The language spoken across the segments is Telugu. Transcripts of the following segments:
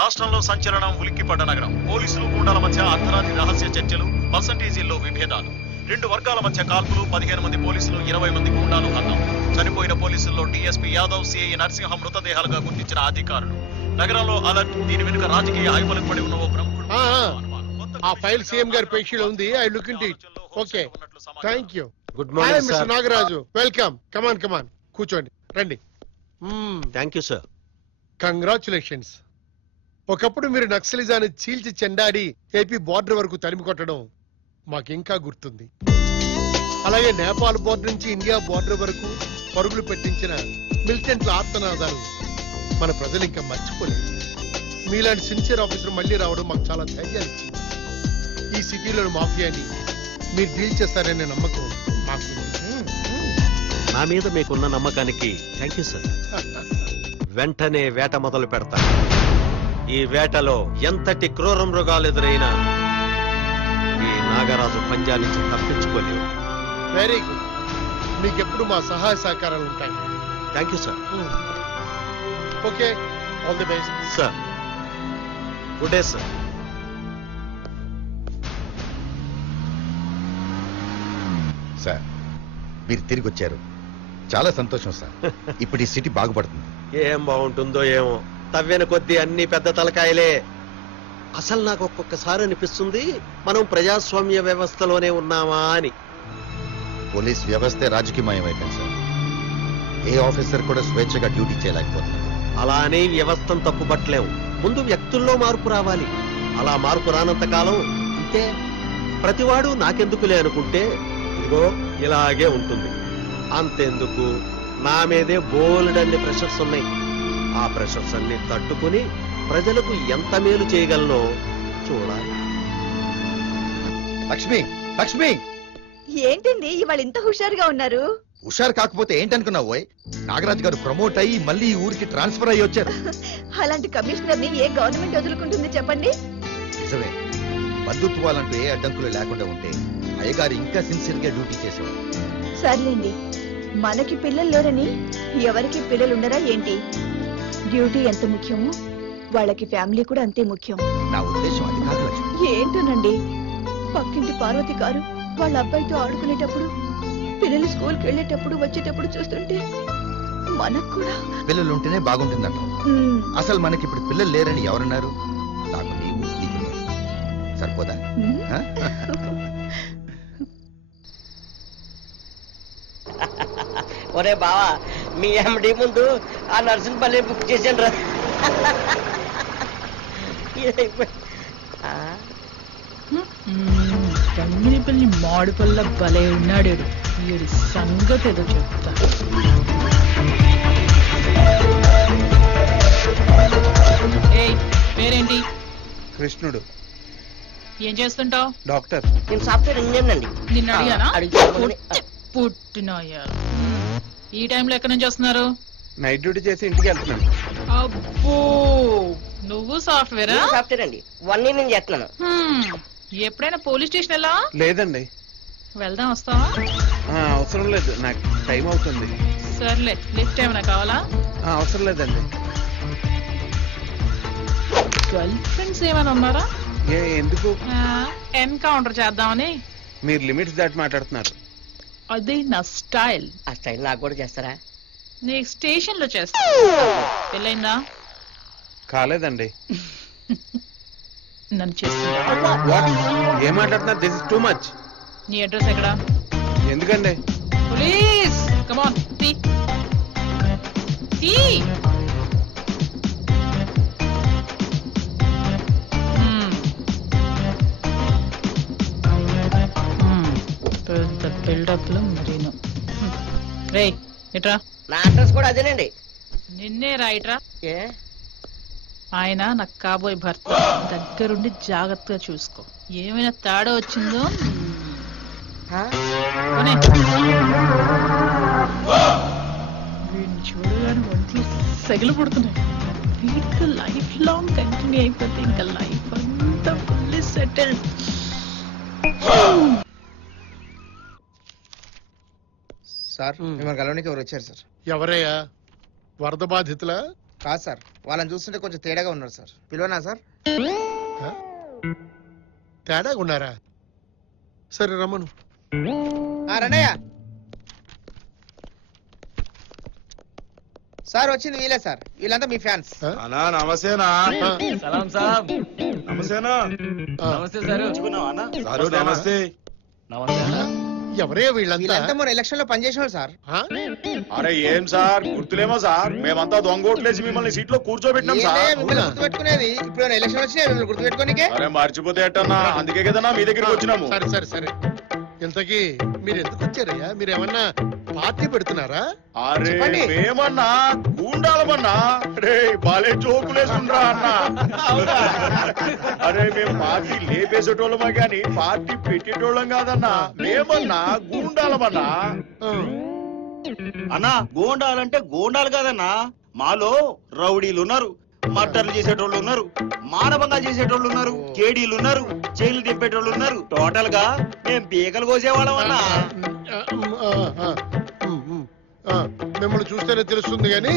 రాష్ట్రంలో సంచలనం ఉలిక్కిపడ్డ నగరం. పోలీసులు గుండాల మధ్య అర్ధరాత్రి రహస్య చర్చలు, పర్సంటేజీల్లో విభేదాలు, 2 వర్గాల మధ్య కాల్పులు, 15 మంది పోలీసులు, 20 మంది గుండాలు హతం. చనిపోయిన పోలీసుల్లో డీఎస్పీ యాదవ్, సిఐ నరసింహ మృతదేహాలుగా గుర్తించిన అధికారులు. నగరంలో అలర్ట్. దీని వెనుక రాజకీయ హైమలకు పడి ఉన్న ఓ ప్రముఖుడు. ఆ ఫైల్ సీఎం గారి పెన్షన్ ఉంది. I look into it. Okay, thank you. Good morning mister Nagaraju, welcome. Come on కూర్చోండి, రండి. Thank you sir. కంగ్రాచులేషన్స్. ఒకప్పుడు మీరు నక్సలిజాన్ని చీల్చి చెండాడి ఏపీ బోర్డర్ వరకు తరిమి కొట్టడం మాకింకా గుర్తుంది. అలాగే నేపాల్ బోర్డర్ నుంచి ఇండియా బోర్డర్ వరకు పరుగులు పెట్టించిన మిలిటెంట్ల ఆర్తనాదాలు మన ప్రజలు ఇంకా మర్చిపోలేదు. మీలాంటి సిన్సియర్ ఆఫీసర్ మళ్ళీ రావడం మాకు చాలా ధైర్యాన్ని ఇచ్చింది. ఈ సిటీలోని మాఫియాని మీరు డీల్ చేస్తారనే నమ్మకం మాకు. నా మీద మీకున్న నమ్మకానికి థ్యాంక్ యూ సార్. వెంటనే వేట మొదలు పెడతా. ఈ వేటలో ఎంతటి క్రూర మృగాలు ఎదురైనా ఈ నాగరాజు పంజా నుంచి తప్పించుకోలేవు. Very good. మీకెప్పుడు మా సహాయ సహకారాలు ఉంటాయి. Thank you sir. Okay, all the best sir. Good day sir. Sir, మీరు తిరిగి వచ్చారు, చాలా సంతోషం సార్. ఇప్పుడు ఈ సిటీ బాగుపడుతుంది. ఏం బాగుంటుందో ఏమో, తవ్విన కొద్దీ అన్ని పెద్ద తలకాయలే. అసలు నాకు ఒక్కొక్కసారి అనిపిస్తుంది మనం ప్రజాస్వామ్య వ్యవస్థలోనే ఉన్నామా అని. పోలీస్ వ్యవస్థే రాజకీయమయం అయిపోయింది సార్. ఏ ఆఫీసర్ కూడా స్వేచ్ఛగా డ్యూటీ చేయలేకపోతున్నారు. అలా అని వ్యవస్థను తప్పుపట్టలేము. ముందు వ్యక్తుల్లో మార్పు రావాలి. అలా మార్పు రానంత కాలం ఇంతే. ప్రతివాడు నాకెందుకులే అనుకుంటే ఇదిగో ఇలాగే ఉంటుంది. అంతెందుకు, నా మీదే బోల్డన్ని ప్రెషర్స్ ఉన్నాయి. ఆ ప్రెషర్స్ అన్ని తట్టుకుని ప్రజలకు ఎంత మేలు చేయగలనో చూడాలి. లక్ష్మి, లక్ష్మి! ఏంటండి ఇవాళ ఇంత హుషారుగా ఉన్నారు? హుషారు కాకపోతే ఏంటనుకున్నావు? నాగరాజు గారు ప్రమోట్ అయ్యి మళ్ళీ ఈ ఊరికి ట్రాన్స్ఫర్ అయ్యి వచ్చారు. అలాంటి కమిషనర్ ని ఏ గవర్నమెంట్ వదులుకుంటుంది చెప్పండి? నిజమే. బంధుత్వాలంటూ ఏ అడ్డంకులు లేకుండా ఉంటే అయ్యగారు ఇంకా సిన్సియర్ గా డ్యూటీ చేసేవారు. సర్లేండి, మనకి పిల్లలు లేరని ఎవరికి పిల్లలు ఉండరా ఏంటి? డ్యూటీ ఎంత ముఖ్యమో వాళ్ళకి ఫ్యామిలీ కూడా అంతే ముఖ్యం. నా ఉద్దేశం అది కాదు లక్ష్మి. ఏంటోనండి, పక్కింటి పార్వతి గారు వాళ్ళ అబ్బాయితో ఆడుకునేటప్పుడు, పిల్లలు స్కూల్కి వెళ్ళేటప్పుడు వచ్చేటప్పుడు చూస్తుంటే మనకు కూడా పిల్లలు ఉంటేనే బాగుంటుందంట. అసలు మనకి ఇప్పుడు పిల్లలు లేరని ఎవరన్నారు? నాకు నీవు సరిపోదా? ఒరే బావా, మీ ఎండి ముందు ఆ నర్సింగ్ పల్లి బుక్ చేసాను రా. రంగినిపల్లి మాడుపల్ల భలే ఉన్నాడు. వీడి సంగతి ఏదో చెప్తా. పేరేంటి? కృష్ణుడు. ఏం చేస్తుంటావు? డాక్టర్. నేను సాఫ్ట్వేర్ ఇంజనీర్ అండి. నిన్ను అడిగానా? పుట్టినయ్యా. ఈ టైంలో ఎక్కడి నుంచి వస్తున్నారు? నైట్ డ్యూటీ చేసి ఇంటికి వెళ్తున్నాను. అబ్బో, నువ్వు సాఫ్ట్వేరా? సాఫ్ట్వేర్ అండి, 1 year నుంచి చేస్తున్నాను. ఎప్పుడైనా పోలీస్ స్టేషన్ వెళ్ళా? లేదండి. వెళ్దాం, వస్తావా? అవసరం లేదు, నాకు టైం అవుతుంది. సర్లే, లిఫ్ట్ ఏమైనా కావాలా? అవసరం లేదండి. గర్ల్ ఫ్రెండ్స్ ఏమైనా ఉన్నారా? ఎందుకు? ఎన్కౌంటర్ చేద్దామని. మీరు లిమిట్స్ దాటి మాట్లాడుతున్నారు. అది నా స్టైల్. ఆ స్టైల్ నాకు కూడా చేస్తారా? నీకు స్టేషన్ లో చేస్తా. పెళ్ళైందా? కాలేదండి. నన్ను చేస్తున్నా. ఏం మాట్లాడుతున్నారు? This is too much. నీ అడ్రస్ ఎక్కడ? ఎందుకండి? ప్లీజ్ కమ్ ఆన్, తీ తీ. పెద్ద బిల్డప్ లో మరీను. రే ఇట్రా. నా అడ్రస్ కూడా అదేనండి. నిన్నే రా, ఇట్రా. ఏ? ఆయన నాకు కాబోయే భర్త. దగ్గరుండి జాగ్రత్తగా చూసుకో. ఏమైనా తేడా వచ్చిందో వీడిని చూడగానే ఒంట్లో సెగలు పుడుతున్నాయి. వీడికి లైఫ్ లాంగ్ కంటిన్యూ అయిపోతే ఇంకా లైఫ్ అంతా ఫుల్లీ సెటిల్డ్. సార్ మిమ్మల్ని కలవడానికి ఎవరు వచ్చారు సార్? ఎవరయ్యా? వరద బాధితులా? కాదు సార్, వాళ్ళని చూస్తుంటే కొంచెం తేడాగా ఉన్నారు సార్. పిలవనా సార్? తేడాగా ఉన్నారా? సరే రమ్మను. రణయ్య సార్ వచ్చింది వీలే సార్. వీళ్ళంతా మీ ఫ్యాన్స్. అన్నా నమస్తేనా. సలాం సాబ్. నమస్తేనా. నమస్తే సార్. సారు నమస్తే. ఎవరే వీళ్ళంతా? మన ఎలక్షన్ లో పనిచేసిన సార్. అరే ఏం సార్ గుర్తులేమో సార్? మేమంతా దొంగోట్లేసి మిమ్మల్ని సీట్ లో కూర్చోబెట్టినాం సార్. గుర్తుపెట్టుకునేది ఇప్పుడు ఎలక్షన్ వచ్చినా మిమ్మల్ని గుర్తుపెట్టుకోనికే. అరే మర్చిపోతే ఎట్టన్నా, అందుకే కదన్నా మీ దగ్గరికి వచ్చినాము. సరే సరే సరే, ఇంతకీ మీరు ఎందుకు వచ్చారయ్యా? మీరు ఏమన్నా పార్టీ పెడుతున్నారా? అరే మేమన్నా గూండాలమన్నా. రే బాలే జోకులేసుకుంటా అన్నా. అరే మేము పార్టీ లేపేసేటోళ్ళమా గాని పార్టీ పెట్టేటోళ్ళం కాదన్నా. మేమన్నా గూండాలమన్నా. అన్నా గోండాలంటే గోండాలు కాదన్నా, మాలో రౌడీలు ఉన్నారు, మర్డర్లు చేసేటోళ్ళు ఉన్నారు, మానభంగాలు చేసేటోళ్ళు ఉన్నారు, కేడీలు ఉన్నారు, జైలు దింపేటోళ్ళు ఉన్నారు. టోటల్ గా మేము పీకలు కోసేవాళ్ళం అన్నా. మిమ్మల్ని చూస్తేనే తెలుస్తుంది గాని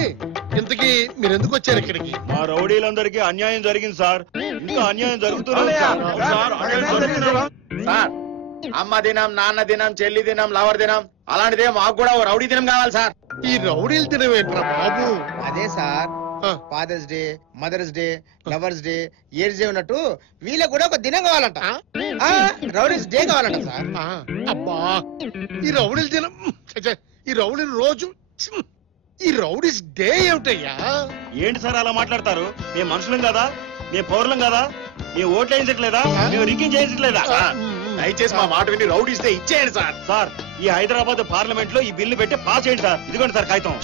ఇంతకీ మీరు ఎందుకు వచ్చారు ఇక్కడికి? మా రౌడీలందరికీ అన్యాయం జరిగింది సార్, ఇంకా అన్యాయం జరుగుతుంది సార్. అమ్మ దినం, నాన్న దినం, చెల్లి దినం, లవర్ దినం, అలాంటిదే మాకు కూడా రౌడీ దినం కావాలి సార్. ఈ రౌడీల దినం ఏంట్రా బాబు? అదే sir, fathers day, mothers day, lovers day, years day ఉన్నట్టు వీళ్ళకి కూడా ఒక దినం కావాలంట. రౌడీస్ డే కావాలంట సార్. అబ్బా ఈ రౌడీల దినం, ఈ రౌడీల రోజు, ఈ రౌడీస్ డే ఏమిటయ్యా? ఏంటి సార్ అలా మాట్లాడతారు? మేము మనుషులం కదా, మేము పౌరులం కదా, మేము ఓట్లు వేయించట్లేదా, మేము రిగ్గింగ్ చేయించట్లేదా? దయచేసి మా మాట విని రౌడీస్ డే ఇచ్చేయండి సార్. సార్ ఈ హైదరాబాద్ పార్లమెంట్ లో ఈ బిల్లు పెట్టి పాస్ చేయండి సార్. ఇదిగోండి సార్ కాగితం.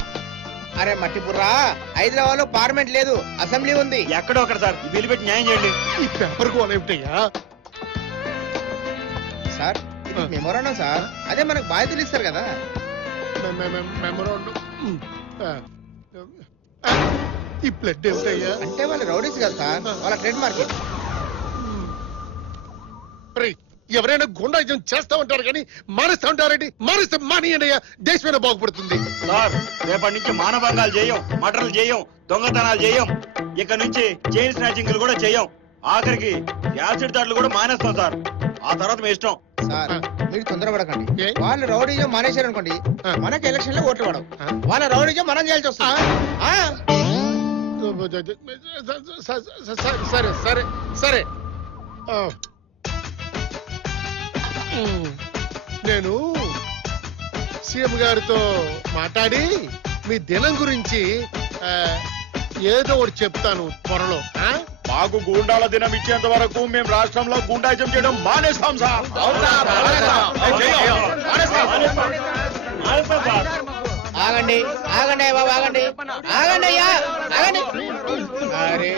అరే మట్టిపుర్రా, హైదరాబాద్ లో పార్లమెంట్ లేదు, అసెంబ్లీ ఉంది. ఎక్కడో ఒకటి సార్, ఈ బిల్లు పెట్టి న్యాయం చేయండి. ఈ పేపర్ గోల్ ఏమిటయ్యా? సార్ మెమోరాండం సార్, అదే మనకు బాధ్యతలు ఇస్తారు కదా. మెమోరాండం. ఈ బ్లడ్ ఏమిటయ్యా? అంటే వాళ్ళ రౌడీస్ కదా సార్, వాళ్ళ ట్రేడ్ మార్కెట్. ఎవరైనా గుండాయిజం చేస్తా ఉంటారు కానీ మానేస్తా ఉంటారండి. మానేస్తే మానేయండియ్యా, దేశమైనా బాగుపడుతుంది. సార్ రేపటి నుంచి మానభంగాలు చేయం, మటర్లు చేయం, దొంగతనాలు చేయం, ఇక్కడ నుంచి చైన్ స్నాచింగ్లు కూడా చేయం, ఆఖరికి యాసిడ్ దాడులు కూడా మానేస్తాం సార్. ఆ తర్వాత మీ ఇష్టం. సార్ మీరు తొందరపడకండి. వాళ్ళు రౌడీజం మానేశారు అనుకోండి, మనకి ఎలక్షన్ లో ఓట్లు పడవు. వాళ్ళ రౌడీజం మనం చేయాల్సి వస్తుంది. సరే సరే సరే, నేను సీఎం గారితో మాట్లాడి మీ దినం గురించి ఏదో ఒకటి చెప్తాను త్వరలో. మాకు గూండాల దినం ఇచ్చేంత వరకు మేము రాష్ట్రంలో గూండాయిజం చేయడం మానేస్తాం సార్. ఆగండి ఆగండి బాబు, ఆగండి ఆగండి అయ్యా, ఆగండి. అరే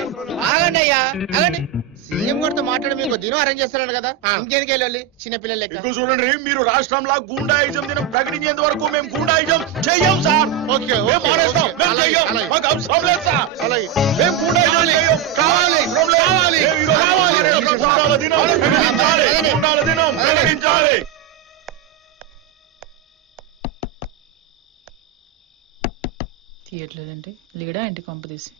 ఆగండి అయ్యా, ఆగండి. సీఎం గారితో మాట్లాడి మీకు దినం అరేంజ్ చేస్తున్నాడు కదా, ఇంకెందుకు వెళ్ళాలి చిన్న పిల్లలు లెక్క. చూడండి, మీరు రాష్ట్రంలో గూండాయిజం దినం ప్రకటించేంత వరకు మేము గూండాయిజం చెయ్యం సార్. ఓకే మేము మానేస్తాం, మేము చెయ్యం, మాకు అవసరం లేదు సార్. అలాగే మేము గూండాయిజం చెయ్యం. కావాలి కావాలి గూండాల దినం ప్రకటించాలి, గూండాల దినం ప్రకటించాలి. తీయట్లేదండి, లీడా ఇంటి కొంపదీసి.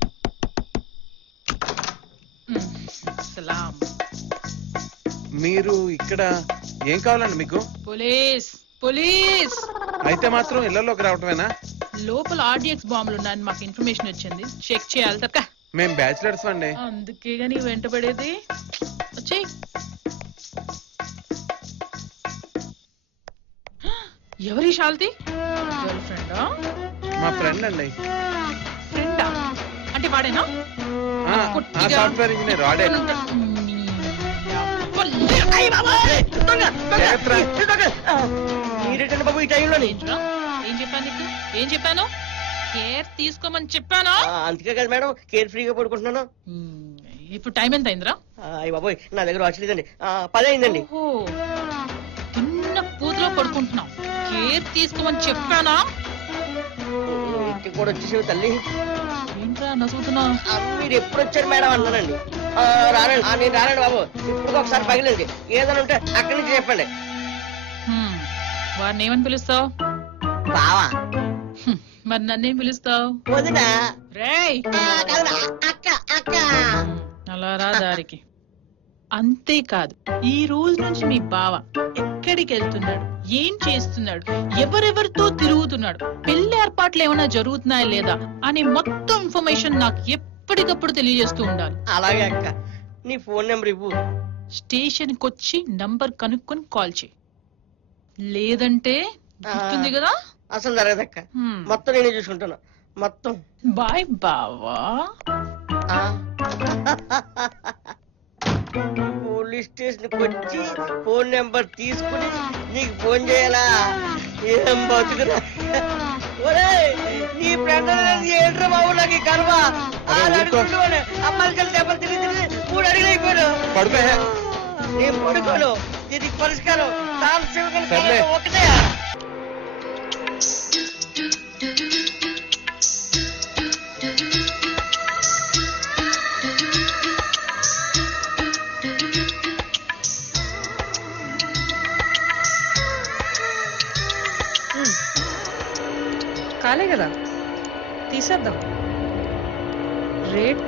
సలాం. మీరు ఇక్కడ ఏం కావాలండి మీకు? Police police. అయితే మాత్రం ఇళ్లలోకి రావటమేనా? లోపల ఆర్డిఎక్స్ బాంబులు ఉన్నాయని మాకు ఇన్ఫర్మేషన్ వచ్చింది, చెక్ చేయాలి తక్క. మేము బ్యాచిలర్స్ అండి. అందుకే గానీ వెంటబడేది. వచ్చేయ్. ఎవరి శాల్తి? గర్ల్ ఫ్రెండా? మా ఫ్రెండ్ అండి. ఫ్రెండా అంటే వాడేనా? సాఫ్ట్వేర్ ఇంజనీర్ వాడే. బాబు ఈ టైంలో ఏం చెప్పాను నీకు? ఏం చెప్పాను? కేర్ తీసుకోమని చెప్పాను. అందుకే కదా మేడం కేర్ ఫ్రీగా పడుకుంటున్నాను. ఇప్పుడు టైం ఎంత అయిందిరా? అయ్యి బాబోయ్ నా దగ్గర వాచ్ లేదండి. 10 అయిందండి. చిన్న పూతలో పడుకుంటున్నావు, కేర్ తీసుకోమని చెప్పానా? ఇంటికి కూడా వచ్చేసావు తల్లి. ఏంట్రా నసుగుతున్నా? మీరు ఎప్పుడు వచ్చారు మేడం అన్నానండి. రానండి, నేను రానండి బాబు. ఇప్పుడు ఒకసారి పగిలింది, ఏదైనా ఉంటే అక్కడి నుంచి చెప్పండి. వారిని ఏమని పిలుస్తావు? బావా మరి నన్నేం పిలుస్తావు? వదినా. రేయ్ అక్క అక్క. అలా రా దారికి. అంతేకాదు, ఈ రోజు నుంచి మీ బావ ఎక్కడికి వెళ్తున్నాడు, ఏం చేస్తున్నాడు, ఎవరెవరితో తిరుగుతున్నాడు, పెళ్లి ఏర్పాట్లు ఏమైనా జరుగుతున్నాయా లేదా అనే మొత్తం ఇన్ఫర్మేషన్ నాకు ఎప్పటికప్పుడు తెలియజేస్తూ ఉండాలి. అలాగే అక్క. నీ ఫోన్ నెంబర్ ఇవ్వు. స్టేషన్ కి వచ్చి నంబర్ కనుక్కొని కాల్ చేయి. లేదంటే గుర్తుంది కదా? అసలు జరగదక్క. మొత్తం నేనే చూసుకుంటున్నా మొత్తం. బాయ్ బావా. పోలీస్ స్టేషన్ కి వచ్చి ఫోన్ నెంబర్ తీసుకుని నీకు ఫోన్ చేయాలా? ఏం బతుకురా. నీ ఫ్రెండ్ ఏంట్రా బాబు నాకు ఈ కర్మ. అమ్మాయిలు కలిసి దెబ్బలు తిరిగి 3 అడుగులు అయిపోయాను. నేను పడుకోను. దీనికి పరిష్కారం ఒకటే. కాలే కదా, తీసేద్దాం. రేట్